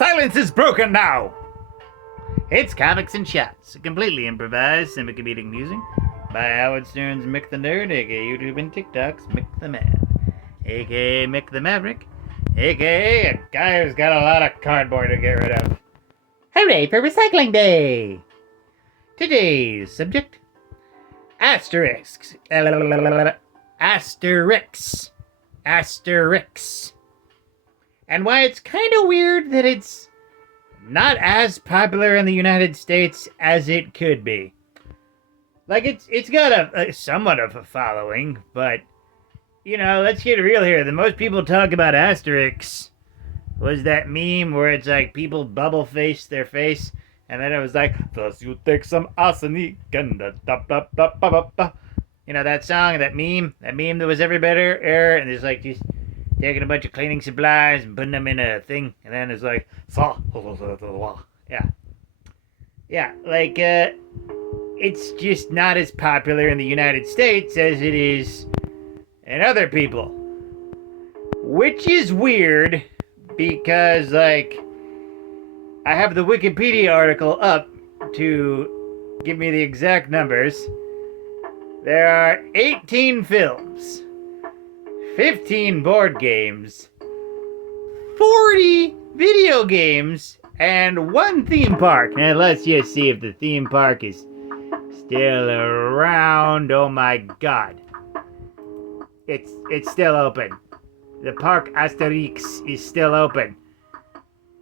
Silence is broken now! It's Comics and Shots, a completely improvised semi-comedic music by Howard Stern's Mick the Nerd, aka YouTube and TikTok's Mick the Man, aka Mick the Maverick, aka a guy who's got a lot of cardboard to get rid of. Hooray for Recycling Day! Today's subject, Asterix. Asterix. Asterix. And why it's kind of weird that it's not as popular in the United States as it could be. Like, it's got a somewhat of a following, but, you know, let's get real here. The most people talk about Asterix was that meme where it's like people bubble face their face, and then it was like, thus you take some arsenic and da. You know, that song, that meme that was everywhere, and there's like just taking a bunch of cleaning supplies and putting them in a thing, and then it's like, yeah, like, it's just not as popular in the United States as it is in other people. Which is weird, because, like, I have the Wikipedia article up to give me the exact numbers. There are 18 films, 15 board games, 40 video games, and 1 theme park. Now let's just see if the theme park is still around. Oh my god. It's still open. The Parc Asterix is still open.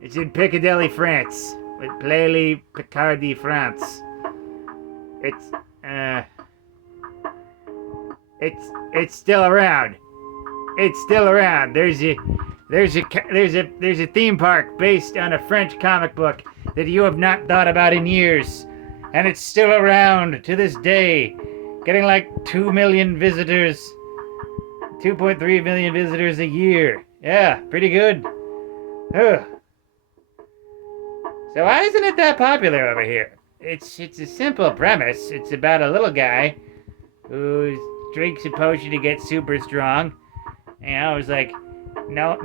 It's in Piccadilly, France, with Plaily Picardy, France. It's still around. It's still around. There's a theme park based on a French comic book that you have not thought about in years, and it's still around to this day, getting like 2 million visitors, 2.3 million visitors a year. Yeah, pretty good. Ugh. So why isn't it that popular over here? It's a simple premise. It's about a little guy who drinks a potion to get super strong. You know, it's like,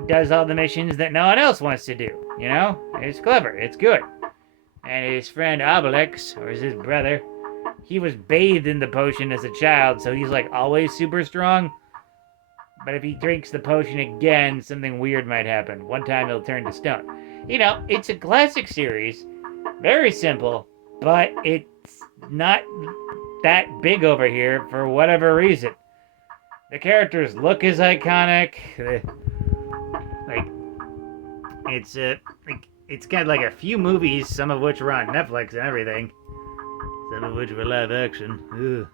does all the missions that no one else wants to do. You know, it's clever, it's good. And his friend Obelix, or his brother, he was bathed in the potion as a child, so he's like always super strong. But if he drinks the potion again, something weird might happen. One time he'll turn to stone. You know, it's a classic series, very simple, but it's not that big over here for whatever reason. The characters look as iconic. It's got like a few movies, some of which were on Netflix and everything. Some of which were live action. Ugh.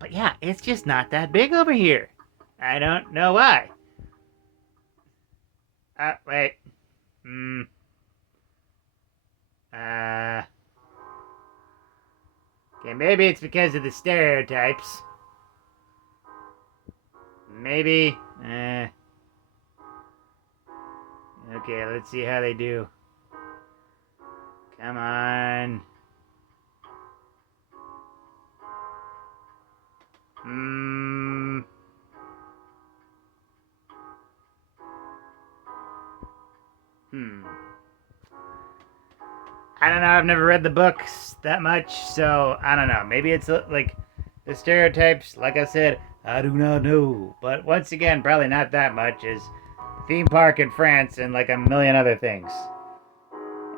But yeah, it's just not that big over here. I don't know why. Wait. Okay, maybe it's because of the stereotypes. Maybe. Okay, let's see how they do. Come on. I don't know, I've never read the books that much, so I don't know. Maybe it's like the stereotypes, like I said, I do not know. But once again, probably not that much, as theme park in France and like a million other things.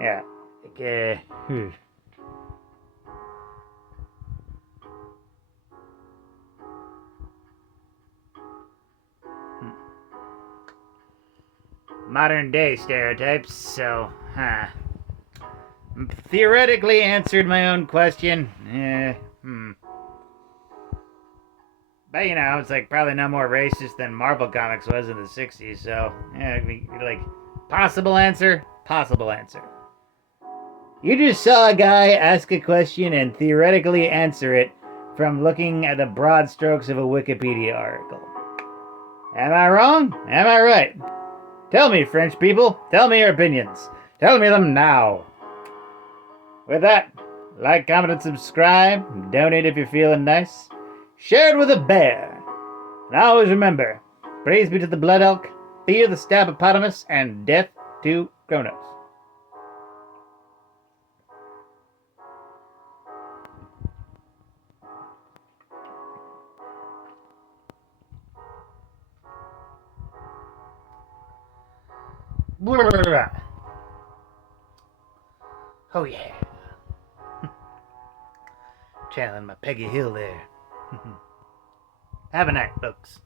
Yeah. Okay. Modern day stereotypes, so, theoretically answered my own question. But, you know, it's like probably no more racist than Marvel Comics was in the 60s, so, yeah, like, possible answer, possible answer. You just saw a guy ask a question and theoretically answer it from looking at the broad strokes of a Wikipedia article. Am I wrong? Am I right? Tell me, French people. Tell me your opinions. Tell me them now. With that, like, comment, and subscribe. Donate if you're feeling nice. Share it with a bear. And always remember, praise be to the blood elk, fear the stabbopotamus, and death to grown-ups. Oh yeah. Channeling my Peggy Hill there. Have a night, folks.